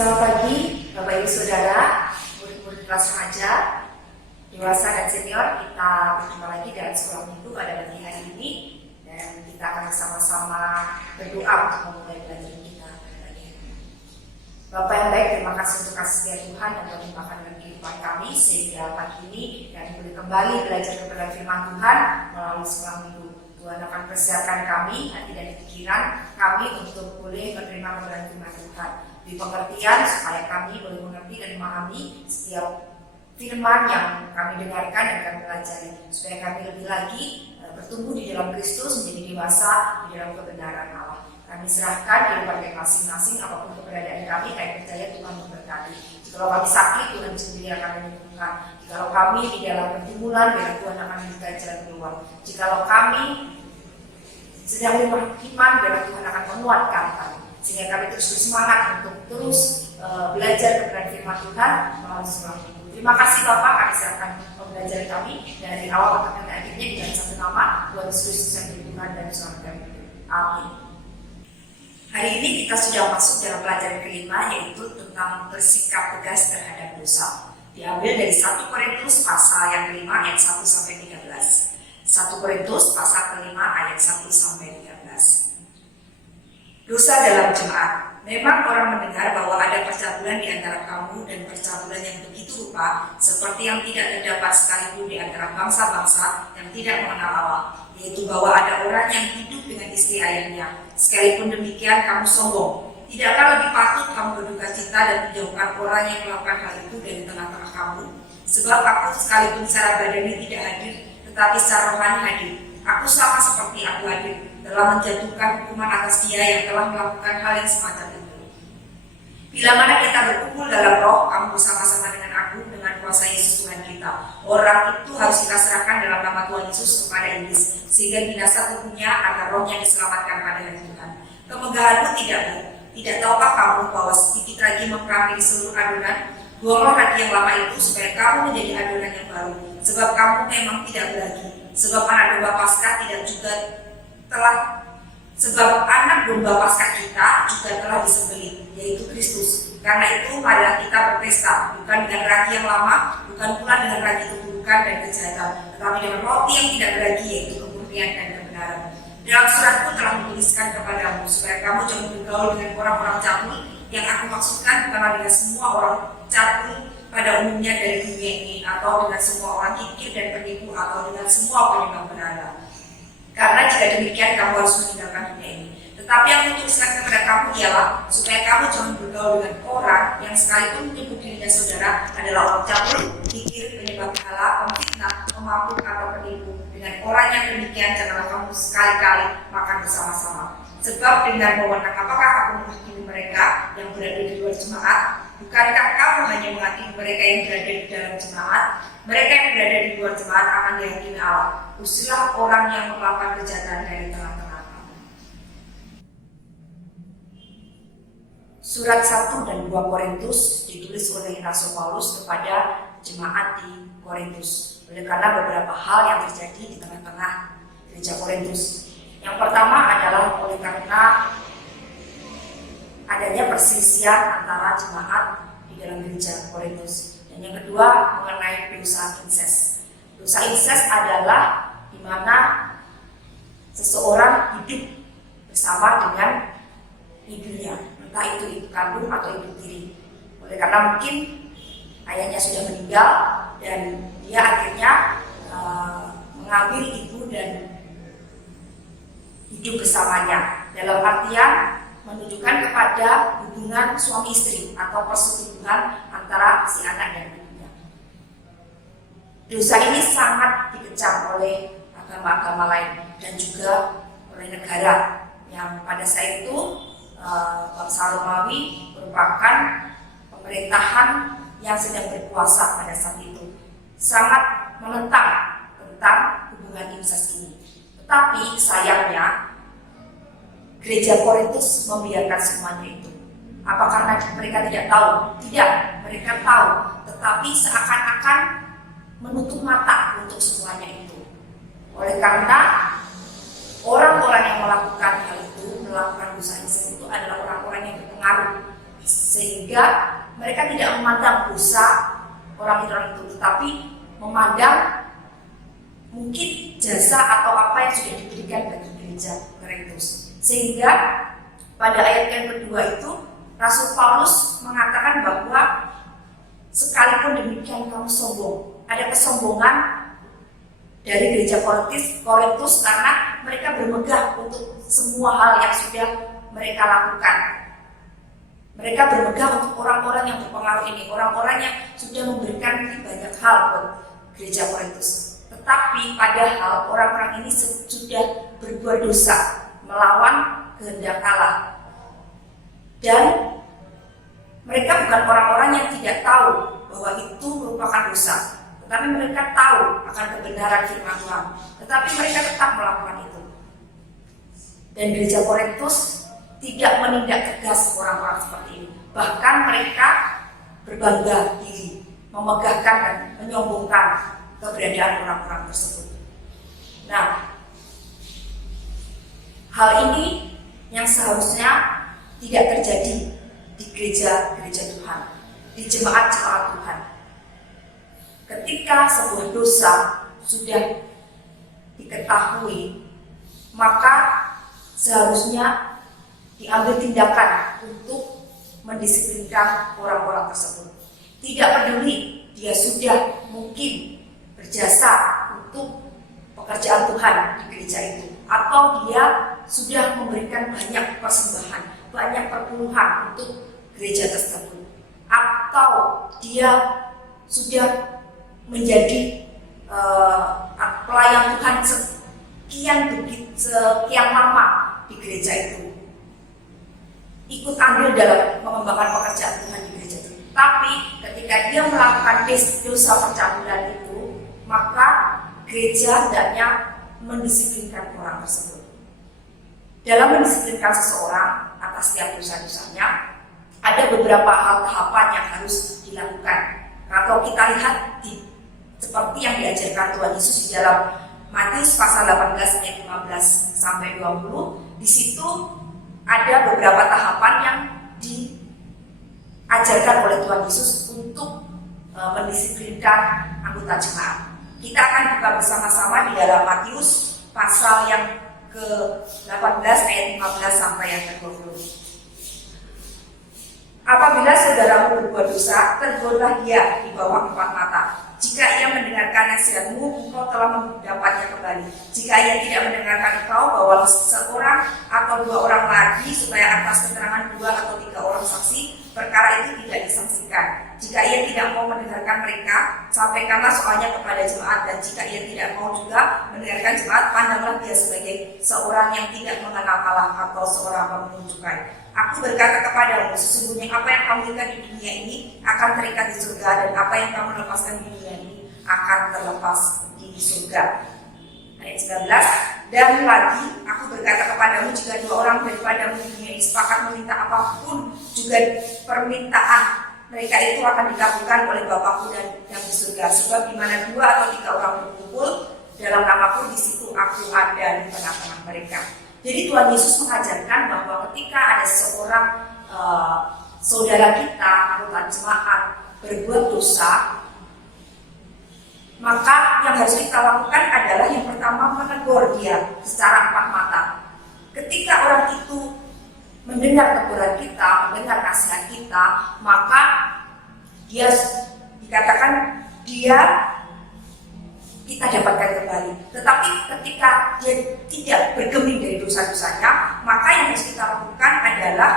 Selamat pagi, Bapak Ibu Saudara, murid-murid kelas remaja, dewasa dan senior. Kita berjumpa lagi dalam sekolah minggu pada pagi hari ini, dan kita akan bersama-sama berdoa untuk memulai pelajaran kita pada pagi hari ini. Bapak yang baik, terima kasih untuk kasih setia Tuhan yang telah melimpahkan dalam kehidupan kami sehingga pagi ini kami boleh kembali belajar kebenaran firman Tuhan melalui sekolah minggu. Tuhan akan persiapkan kami, hati dan pikiran kami untuk boleh menerima kebenaran firman Tuhan. Di pengertian supaya kami boleh mengerti dan memahami setiap firman yang kami dengarkan dan kami pelajari, supaya kami lebih lagi bertumbuh di dalam Kristus, menjadi dewasa di dalam kebenaran Allah. Kami serahkan kehidupan kami masing-masing, apapun keberadaan kami, kami percaya Tuhan memberkati. Jika kami sakit, Tuhan sendiri akan menyembuhkan. Jika kami di dalam pergumulan, biar Tuhan akan membuka jalan keluar. Jika kami sedang lemah iman, biar Tuhan akan menguatkan kami, sehingga kami terus bersemangat untuk terus belajar kebenaran firman Tuhan melalui sekolah minggu. Terima kasih Bapak, kami serahkan pembelajaran kami dari awal sampai akhirnya dengan satu nama, Tuhan Yesus Kristus yang jadi Tuhan dan Selamat kami. Amin. Hari ini kita sudah masuk dalam pelajaran kelima, yaitu tentang bersikap tegas terhadap dosa. Diambil dari 1 Korintus pasal yang kelima ayat 1 sampai 13. 1 Korintus pasal kelima ayat 1 sampai 13. Dosa dalam jemaat. Memang orang mendengar bahwa ada percabulan di antara kamu, dan percabulan yang begitu rupa seperti yang tidak terdapat sekalipun di antara bangsa-bangsa yang tidak mengenal Allah, yaitu bahwa ada orang yang hidup dengan istri ayahnya. Sekalipun demikian kamu sombong. Tidakkah lebih patut kamu berduka cita dan menjauhkan orang yang melakukan hal itu dari tengah-tengah kamu? Sebab aku sekalipun secara badani tidak hadir, tetapi secara rohani hadir. Aku sama seperti aku hadir, telah menjatuhkan hukuman atas dia yang telah melakukan hal yang semacam itu. Bila mana kita berkumpul dalam roh, kamu bersama-sama dengan aku, dengan kuasa Yesus Tuhan kita. Orang itu harus kita serahkan dalam nama Tuhan Yesus kepada iblis, sehingga binasa tubuhnya agar rohnya diselamatkan pada hari Tuhan. Kemegahanmu tidak baik. Tidak tahukah kamu bahwa sedikit lagi menghampiri seluruh adonan? Buanglah hati yang lama itu supaya kamu menjadi adonan yang baru. Sebab kamu memang tidak berlagi. Sebab anak domba Paskah kita juga telah disembelih, yaitu Kristus. Karena itu marilah kita berpesta, bukan dengan ragi yang lama, bukan pula dengan ragi keburukan dan kejahatan, tetapi dengan roti yang tidak beragi, yaitu kemurnian dan kebenaran. Dalam suratku telah menuliskan kepadamu supaya kamu jangan bergaul dengan orang-orang cabul, yang aku maksudkan bukanlah dengan semua orang cabul pada umumnya dari dunia ini, atau dengan semua orang kikir dan penipu, atau dengan semua penyembah berhala. Karena jika demikian kamu harus meninggalkan dunia ini. Tetapi yang kutuliskan kepada kamu ialah supaya kamu jangan bergaul dengan orang yang sekalipun menyebut dirinya saudara adalah orang cabul, kikir, penyembah berhala, pemfitnah, pemabuk atau penipu. Dengan orang yang demikian janganlah kamu sekali-kali makan bersama-sama. Sebab dengan wewenang apakah aku menghakimi mereka yang berada di luar jemaat? Bukankah kamu hanya menghakimi mereka yang berada di dalam jemaat? Mereka yang berada di luar jemaat akan dihakimi Allah. Usirlah orang yang melakukan kejahatan dari tengah-tengah kamu. Surat 1 dan 2 Korintus ditulis oleh Rasul Paulus kepada jemaat di Korintus. Oleh karena beberapa hal yang terjadi di tengah-tengah gereja Korintus. Yang pertama adalah oleh karena adanya perselisihan antara jemaat di dalam gereja Korintus. Dan yang kedua mengenai dosa incest. Dosa incest adalah di mana seseorang hidup bersama dengan ibunya, entah itu ibu kandung atau ibu tiri. Oleh karena mungkin ayahnya sudah meninggal dan dia akhirnya mengambil ibu dan hidup bersamanya. Dalam artian menunjukkan kepada hubungan suami istri atau persetubuhan antara si anak dan ibunya. Dosa ini sangat dikecam oleh agama-agama lain dan juga oleh negara yang pada saat itu bangsa Romawi merupakan pemerintahan yang sedang berkuasa pada saat itu, sangat menentang tentang hubungan incest ini. Tetapi sayangnya gereja Korintus membiarkan semuanya itu. Apa karena mereka tidak tahu? Tidak, mereka tahu, tetapi seakan-akan menutup mata untuk semuanya itu. Oleh karena orang-orang yang melakukan hal itu, melakukan dosa incest itu adalah orang-orang yang berpengaruh, sehingga sehingga mereka tidak memandang dosa orang itu, tetapi memandang mungkin jasa atau apa yang sudah diberikan bagi gereja Korintus. Sehingga pada ayat yang kedua itu Rasul Paulus mengatakan bahwa sekalipun demikian kamu sombong. Ada kesombongan dari gereja Korintus karena mereka bermegah untuk semua hal yang sudah mereka lakukan. Mereka bermegah untuk orang-orang yang berpengaruh ini, orang-orang yang sudah memberikan banyak hal buat gereja Korintus. Tetapi padahal orang-orang ini sudah berbuat dosa, melawan kehendak Allah. Dan mereka bukan orang-orang yang tidak tahu bahwa itu merupakan dosa, tetapi mereka tahu akan kebenaran firman Tuhan, tetapi mereka tetap melakukan itu. Dan gereja Korintus tidak menindak tegas orang-orang seperti ini. Bahkan mereka berbangga diri, memegahkan dan menyombongkan keberadaan orang-orang tersebut. Nah, hal ini yang seharusnya tidak terjadi di gereja-gereja Tuhan, di jemaat-jemaat Tuhan. Ketika sebuah dosa sudah diketahui, maka seharusnya diambil tindakan untuk mendisiplinkan orang-orang tersebut. Tidak peduli dia sudah mungkin berjasa untuk pekerjaan Tuhan di gereja itu, atau dia sudah memberikan banyak persembahan, banyak perpuluhan untuk gereja tersebut, atau dia sudah menjadi pelayan Tuhan sekian lama di gereja itu, ikut andil dalam mengembangkan pekerjaan Tuhan di gereja itu. Tapi ketika dia melakukan dosa pencabulan itu, maka gereja hendaknya mendisiplinkan orang tersebut. Dalam mendisiplinkan seseorang atas setiap dosa-dosanya, ada beberapa hal tahapan yang harus dilakukan. Kalau kita lihat seperti yang diajarkan Tuhan Yesus di dalam Matius pasal 18 ayat 15 sampai 20, di situ ada beberapa tahapan yang diajarkan oleh Tuhan Yesus untuk mendisiplinkan anggota jemaat. Kita akan buka bersama-sama di dalam Matius pasal yang ke-18 ayat 15 sampai yang ke-20. Apabila saudaramu berbuat dosa, tegurlah dia di bawah 4 mata. Jika ia mendengarkan nasihatmu, engkau telah mendapatnya kembali. Jika ia tidak mendengarkan engkau, bawalah seorang atau 2 orang lagi, supaya atas keterangan 2 atau 3 orang saksi, perkara itu tidak disaksikan. Jika ia tidak mau mendengarkan mereka, sampaikanlah soalnya kepada jemaat. Dan jika ia tidak mau juga mendengarkan jemaat, pandanglah dia sebagai seorang yang tidak mengenal Allah atau seorang pembunuh cukai. Aku berkata kepadamu, sesungguhnya apa yang kamu ikat di dunia ini akan terikat di surga, dan apa yang kamu lepaskan di dunia ini akan terlepas di surga. Ayat 19. Dan lagi, aku berkata kepadamu, jika 2 orang daripadamu di dunia ini sepakat meminta apapun, juga permintaan mereka itu akan dikabulkan oleh Bapakku yang di surga. Sebab di mana 2 atau 3 orang berkumpul dalam namaku, di situ aku ada di tengah-tengah mereka. Jadi Tuhan Yesus mengajarkan bahwa ketika ada seorang saudara kita, anggota jemaat, berbuat dosa, maka yang harus kita lakukan adalah yang pertama menegur dia secara 4 mata. Ketika orang itu mendengar teguran kita, mendengar nasihat kita, maka dia dikatakan kita dapatkan kembali. Tetapi ketika dia tidak bergeming dari dosa-dosanya, maka yang harus kita lakukan adalah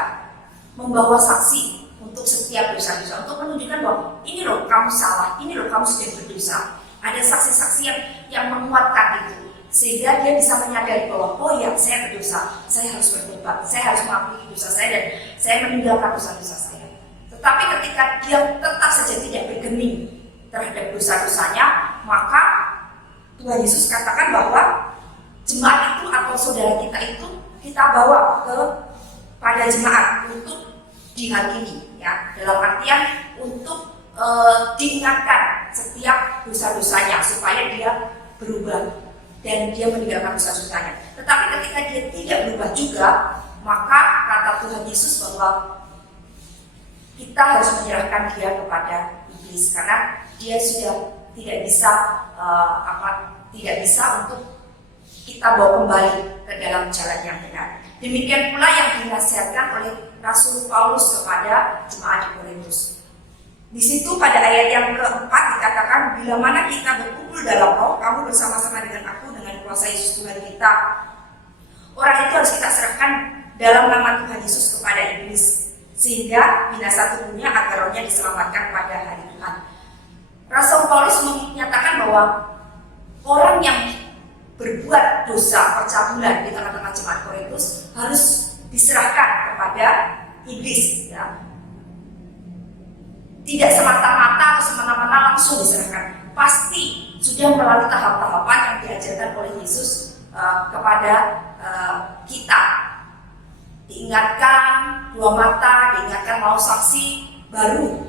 membawa saksi untuk setiap dosa-dosa, untuk menunjukkan bahwa ini loh kamu salah, ini loh kamu sudah berdosa. Ada saksi-saksi yang menguatkan itu, sehingga dia bisa menyadari bahwa oh ya, saya berdosa, saya harus bertobat, saya harus mengakui dosa saya, dan saya meninggalkan dosa-dosa saya. Tetapi ketika dia tetap saja tidak bergeming terhadap dosa-dosanya, maka Tuhan Yesus katakan bahwa jemaat itu atau saudara kita itu kita bawa pada jemaat untuk dihakimi, ya, dalam artian untuk diingatkan setiap dosa-dosanya supaya dia berubah dan dia meninggalkan dosa-dosanya. Tetapi ketika dia tidak berubah juga, maka kata Tuhan Yesus bahwa kita harus menyerahkan dia kepada iblis karena dia sudah tidak bisa untuk kita bawa kembali ke dalam jalan yang benar. Demikian pula yang dinasihatkan oleh Rasul Paulus kepada jemaat di Korintus. Di situ pada ayat yang keempat dikatakan, bila mana kita berkumpul dalam roh, kamu bersama-sama dengan aku dengan kuasa Yesus Tuhan kita. Orang itu harus kita serahkan dalam nama Tuhan Yesus kepada iblis, sehingga binasa tubuhnya agar rohnya diselamatkan pada hari Tuhan. Rasul Paulus menyatakan bahwa orang yang berbuat dosa percabulan di tengah-tengah jemaat Korintus harus diserahkan kepada iblis, ya. Tidak semata-mata atau semena-mena langsung diserahkan, pasti sudah melalui tahap-tahapan yang diajarkan oleh Yesus kepada kita. Diingatkan dua mata, diingatkan mau saksi, baru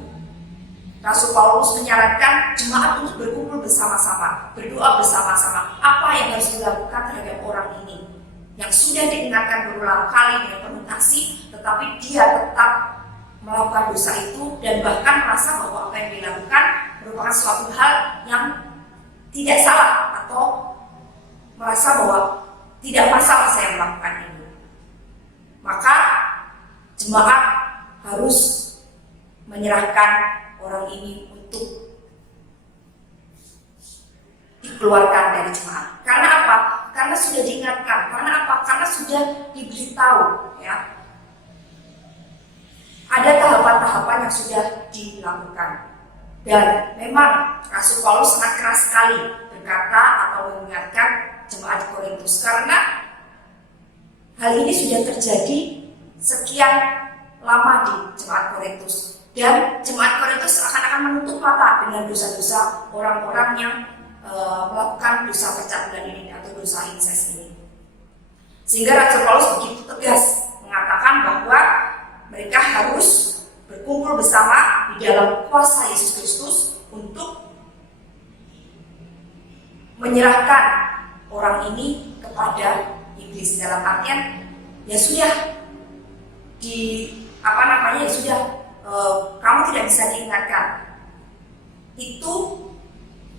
Rasul Paulus menyarankan jemaat untuk berkumpul bersama-sama, berdoa bersama-sama. Apa yang harus dilakukan terhadap orang ini yang sudah diingatkan berulang kali dengan penuh kasih, tetapi dia tetap melakukan dosa itu dan bahkan merasa bahwa apa yang dilakukan merupakan suatu hal yang tidak salah atau merasa bahwa tidak masalah saya melakukan ini. Maka jemaat harus menyerahkan orang ini untuk dikeluarkan dari jemaat. Karena apa? Karena sudah diingatkan. Karena apa? Karena sudah diberitahu, ya. Ada tahapan-tahapan yang sudah dilakukan. Dan memang Rasul Paulus sangat keras sekali berkata atau mengingatkan jemaat di Korintus karena hal ini sudah terjadi sekian lama di jemaat Korintus. Dan jemaat Korintus akan menutup mata dengan dosa-dosa orang-orang yang melakukan dosa percabulan ini atau dosa incest ini. Sehingga Rasul Paulus begitu tegas mengatakan bahwa mereka harus berkumpul bersama di dalam kuasa Yesus Kristus untuk menyerahkan orang ini kepada iblis. Dalam artian ya sudah kamu tidak bisa diingatkan. Itu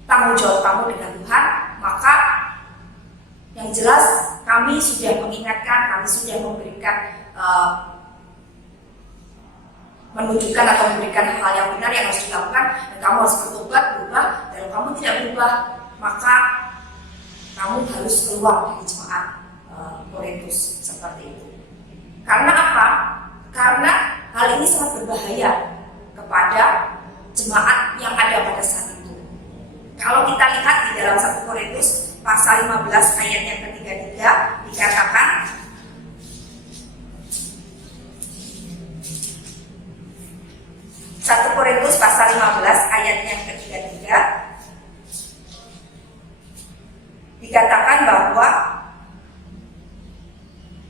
tanggung jawab kamu dengan Tuhan. Maka yang jelas kami sudah mengingatkan, kami sudah memberikan menunjukkan atau memberikan hal yang benar yang harus dilakukan dan kamu harus bertobat, berubah. Dan kalau kamu tidak berubah, maka kamu harus keluar dari jemaat Korintus seperti itu. Karena apa? Karena hal ini sangat berbahaya kepada jemaat yang ada pada saat itu. Kalau kita lihat di dalam 1 Korintus pasal 15 ayat yang ke-33 dikatakan, 1 Korintus pasal 15 ayat yang ke-33 dikatakan bahwa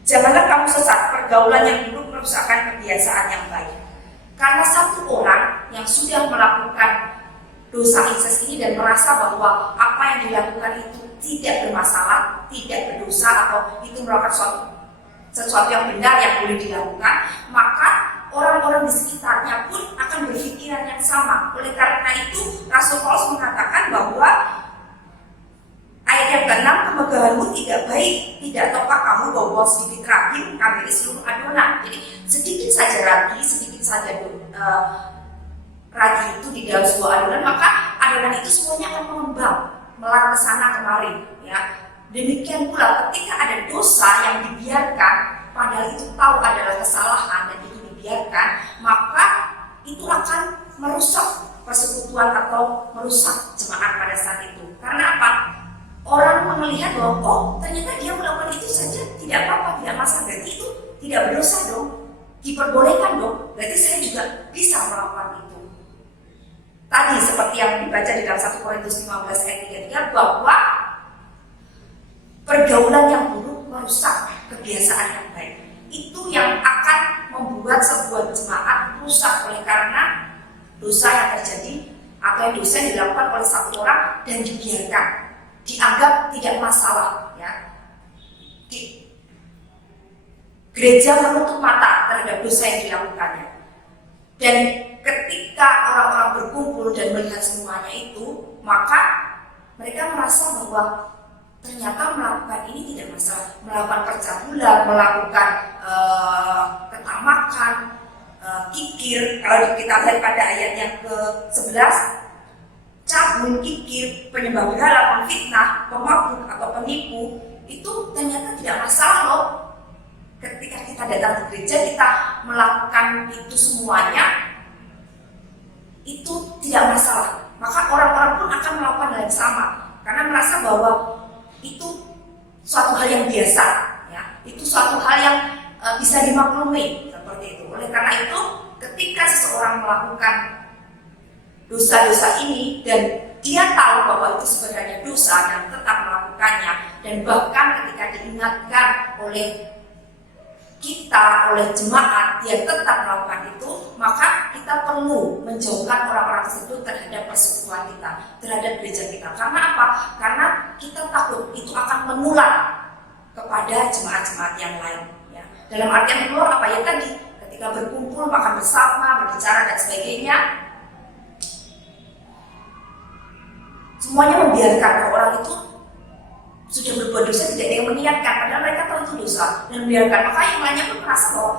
janganlah kamu sesat, pergaulan yang buruk merusakkan kebiasaan yang baik. Karena satu orang yang sudah melakukan dosa incest ini dan merasa bahwa apa yang dilakukan itu tidak bermasalah, tidak berdosa atau itu merupakan sesuatu yang benar yang boleh dilakukan, maka orang-orang di sekitarnya pun akan berpikiran yang sama. Oleh karena itu Rasul Paulus mengatakan bahwa ayat yang ke-6, kemegahanmu tidak baik, tidak tahukah kamu bahwa sedikit ragi menghamili seluruh adonan. Jadi sedikit saja ragi, sedikit saja ragi itu di dalam sebuah adonan, maka adonan itu semuanya akan mengembang, melar ke sana kemari, ya. Demikian pula ketika ada dosa yang dibiarkan, padahal itu tahu adalah kesalahan dan itu dibiarkan, maka itu akan merusak persekutuan atau merusak jemaat pada saat itu. Karena apa? Orang melihat bahwa oh ternyata dia melakukan itu saja tidak apa-apa, tidak masalah, berarti itu tidak berdosa dong, diperbolehkan dong, berarti saya juga bisa melakukan itu. Tadi seperti yang dibaca di dalam 1 Korintus 15 ayat 33 bahwa pergaulan yang buruk merusak kebiasaan yang baik. Itu yang akan membuat sebuah jemaat rusak oleh karena dosa yang terjadi atau dosa yang dilakukan oleh satu orang dan dibiarkan, dianggap tidak masalah, ya. Gereja menutup mata terhadap dosa yang dilakukannya. Dan ketika orang-orang berkumpul dan melihat semuanya itu, maka mereka merasa bahwa ternyata melakukan ini tidak masalah. Melakukan percabulan, melakukan ketamakan, kikir. Kalau kita lihat pada ayat yang ke-11, cabul, kikir, penyembah berhala, pemfitnah, pemabuk atau penipu, itu ternyata tidak masalah loh. Ketika kita datang ke gereja, kita melakukan itu semuanya, itu tidak masalah. Maka orang-orang pun akan melakukan hal yang sama, karena merasa bahwa itu suatu hal yang biasa, ya. Itu suatu hal yang bisa dimaklumi, seperti itu. Oleh karena itu, ketika seseorang melakukan dosa-dosa ini dan dia tahu bahwa itu sebenarnya dosa dan tetap melakukannya, dan bahkan ketika diingatkan oleh kita, oleh jemaat, dia tetap melakukan itu, maka kita perlu menjauhkan orang-orang tersebut terhadap persekutuan kita, terhadap gereja kita. Karena apa? Karena kita takut itu akan menular kepada jemaat-jemaat yang lain, ya. Dalam artian menular apa ya tadi? Ketika berkumpul, makan bersama, berbicara dan sebagainya, semuanya membiarkan orang itu sudah berbuat dosa, tidak ada yang mengingatkan, padahal mereka tahu itu dosa dan membiarkan. Maka yang lainnya pun merasa bahwa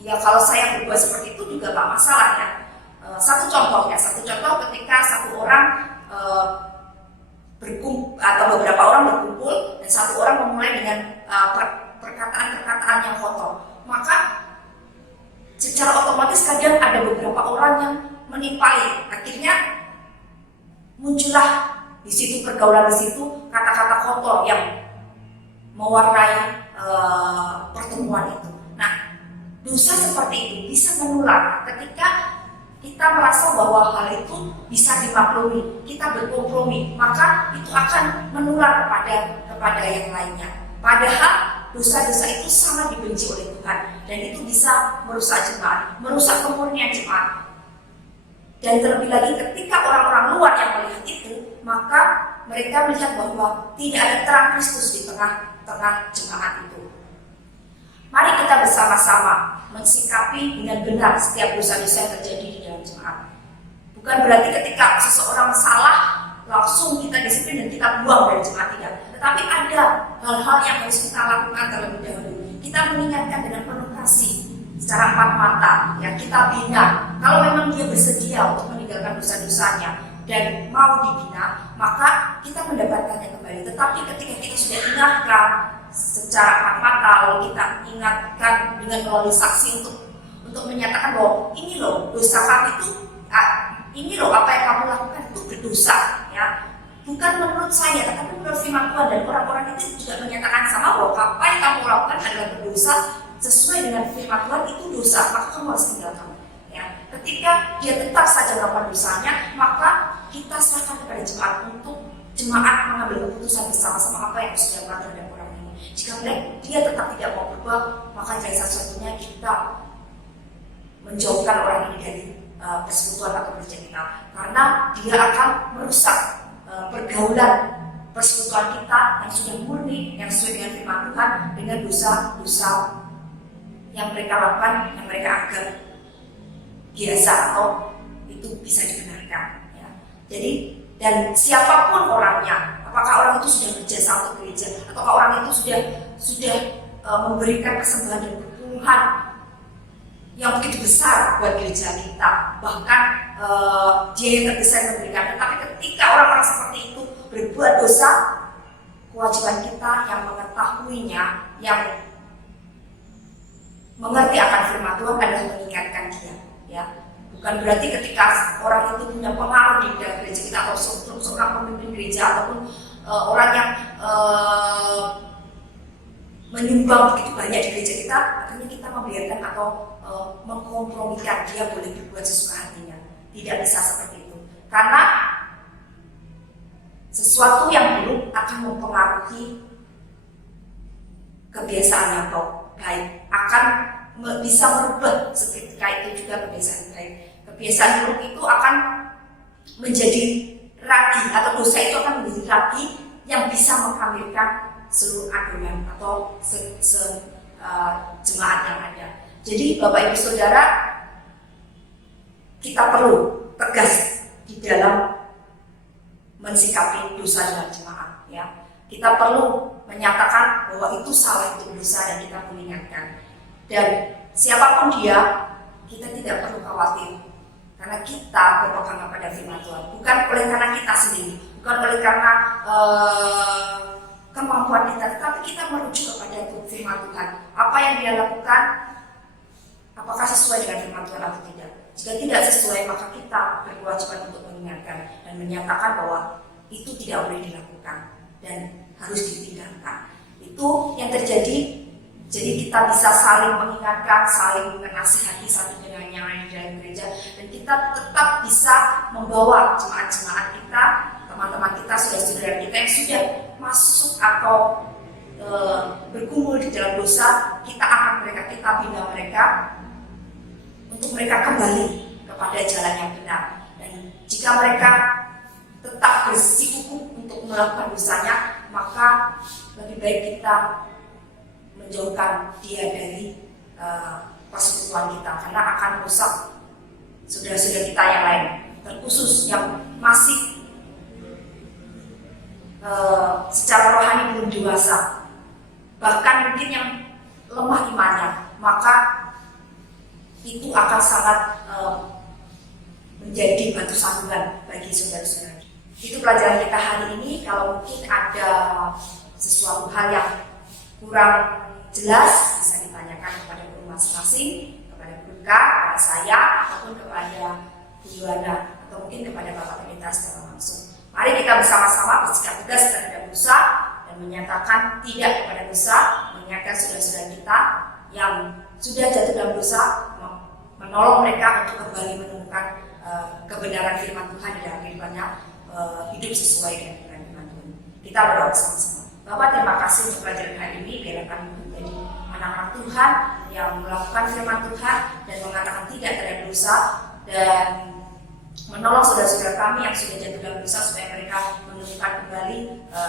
ya kalau saya berbuat seperti itu juga gak masalah, ya. Satu contoh ketika satu orang berkumpul atau beberapa orang berkumpul dan satu orang memulai dengan perkataan-perkataan yang kotor, maka secara otomatis kadang ada beberapa orang yang menimpali. Akhirnya muncullah di situ pergaulan, di situ kata-kata kotor yang mewarnai pertemuan itu. Nah, dosa seperti itu bisa menular ketika kita merasa bahwa hal itu bisa dimaklumi, kita berkompromi, maka itu akan menular kepada yang lainnya. Padahal dosa-dosa itu sangat dibenci oleh Tuhan dan itu bisa merusak jemaat, merusak kemurnian jemaat. Dan terlebih lagi ketika orang-orang luar yang melihat itu, maka mereka melihat bahwa tidak ada terang Kristus di tengah-tengah jemaat itu. Mari kita bersama-sama mensikapi dengan benar setiap dosa-dosa yang terjadi di dalam jemaat. Bukan berarti ketika seseorang salah langsung kita disiplin dan kita buang dari jemaat, tidak. Tetapi ada hal-hal yang harus kita lakukan terlebih dahulu. Kita mengingatkan dengan penuh kasih secara empat mata, ya, kita bina. Kalau memang dia bersedia untuk meninggalkan dosa-dosanya dan mau dibina, maka kita mendapatkannya kembali. Tetapi ketika kita sudah ingatkan secara empat mata, lalu kita ingatkan dengan melalui saksi untuk menyatakan bahwa ini loh dosa kamu itu, ini loh apa yang kamu lakukan itu berdosa, ya. Bukan menurut saya, tetapi menurut firman Tuhan, dan orang-orang itu juga menyatakan sama bahwa apa yang kamu lakukan adalah berdosa. Sesuai dengan firman Tuhan itu dosa, maka kamu harus tinggalkan, ya. Ketika dia tetap saja melakukan dosanya, maka kita serahkan kepada jemaat untuk jemaat mengambil keputusan bersama-sama apa yang harus dilakukan terhadap orang ini. Jika dia tetap tidak mau berubah, maka jalan satu-satunya kita menjauhkan orang ini dari persekutuan atau gereja kita, karena dia akan merusak pergaulan persekutuan kita yang sudah murni, yang sesuai dengan firman Tuhan, dengan dosa-dosa yang mereka lakukan, yang mereka anggap biasa atau itu bisa dibenarkan, ya. Jadi, dan siapapun orangnya, apakah orang itu sudah berjasa untuk gereja, ataukah orang itu sudah memberikan persembahan dan perpuluhan yang begitu besar buat gereja kita, bahkan dia yang terbesar memberikan. Tetapi ketika orang-orang seperti itu berbuat dosa, kewajiban kita yang mengetahuinya, yang mengerti akan firman Tuhan adalah mengingatkan dia, ya. Bukan berarti ketika orang itu punya pengaruh di dalam gereja kita, atau seorang pemimpin gereja, ataupun orang yang menyumbang begitu banyak di gereja kita, akhirnya kita membiarkan atau mengkompromikan dia boleh berbuat sesuka hatinya. Tidak bisa seperti itu, karena sesuatu yang buruk akan mempengaruhi kebiasaan yang baik, akan bisa merubah seketika itu juga kebiasaan baik. Kebiasaan buruk itu akan menjadi ragi, atau dosa itu akan menjadi ragi yang bisa menghamilkan seluruh adonan atau jemaat yang ada. Jadi Bapak Ibu Saudara, kita perlu tegas di dalam mensikapi dosa dalam jemaat, ya. Kita perlu menyatakan bahwa itu salah, itu dosa, dan kita mengingatkan. Dan siapapun dia, kita tidak perlu khawatir, karena kita berpegang kepada firman Tuhan. Bukan oleh karena kita sendiri, bukan oleh karena kemampuan kita, tetapi kita merujuk kepada firman Tuhan. Apa yang dia lakukan, apakah sesuai dengan firman Tuhan atau tidak? Jika tidak sesuai, maka kita berkewajiban untuk mengingatkan dan menyatakan bahwa itu tidak boleh dilakukan dan harus ditinggalkan. Itu yang terjadi. Jadi kita bisa saling mengingatkan, saling menasihati satu dengan yang lain di dalam gereja, dan kita tetap bisa membawa jemaat-jemaat kita, teman-teman kita, saudara-saudara kita yang sudah masuk atau bergumul di dalam dosa. Kita bina mereka untuk mereka kembali kepada jalan yang benar. Dan jika mereka tetap bersikukuh untuk melakukan dosanya, maka lebih baik kita menjauhkan dia dari persekutuan kita, karena akan merusak saudara-saudara kita yang lain, terkhusus yang masih secara rohani belum dewasa, bahkan mungkin yang lemah imannya, maka itu akan sangat menjadi batu sandungan bagi saudara-saudara. Itu pelajaran kita hari ini. Kalau mungkin ada sesuatu hal yang kurang jelas, bisa ditanyakan kepada guru masing-masing, kepada guru K, kepada saya, ataupun kepada Bu Yuwana, atau mungkin kepada Bapak Pendeta secara langsung. Mari kita bersama-sama bersikap tegas terhadap dosa dan menyatakan tidak kepada dosa, mengingatkan saudara-saudara kita yang sudah jatuh dalam dosa, menolong mereka untuk kembali menemukan kebenaran firman Tuhan di dalam kehidupannya, hidup sesuai dengan firman Tuhan. Kita berdoa bersama-sama. Bapak, terima kasih untuk pelajaran hari ini. Biarlah kami menjadi anak-anak Tuhan yang melakukan firman Tuhan dan mengatakan tidak terhadap dosa, dan menolong saudara-saudara kami yang sudah jatuh dalam dosa supaya mereka menemukan kembali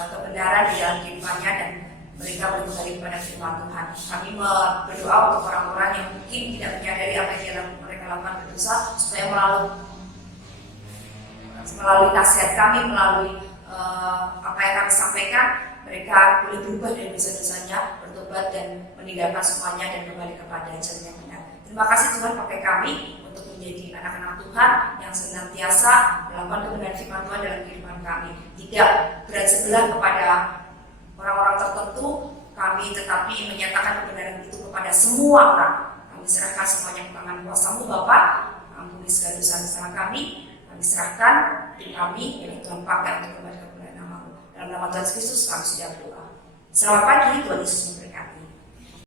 kebenaran di dalam kehidupannya dan mereka kembali kepada firman Tuhan. Kami berdoa untuk orang-orang yang mungkin tidak menyadari apa yang mereka lakukan berdosa, supaya melalui nasihat kami, melalui apa yang kami sampaikan, mereka boleh berubah dari dosa-dosanya, bertobat dan meninggalkan semuanya dan kembali kepada jalan yang benar. Terima kasih Tuhan, pakai kami untuk menjadi anak-anak Tuhan yang senantiasa melakukan kebenaran firman Tuhan dalam kehidupan kami. Tidak berat sebelah kepada orang-orang tertentu kami, tetapi menyatakan kebenaran itu kepada semua orang. Kami serahkan semuanya ke tangan kuasa-Mu Bapa. Ampuni segala dosa-dosa kami. Kami serahkan hidup kami, yang Tuhan pakai untuk kembali kepada nama-Mu. Dalam nama Tuhan Yesus kami sudah berdoa. Selamat pagi, Tuhan Yesus memberkati.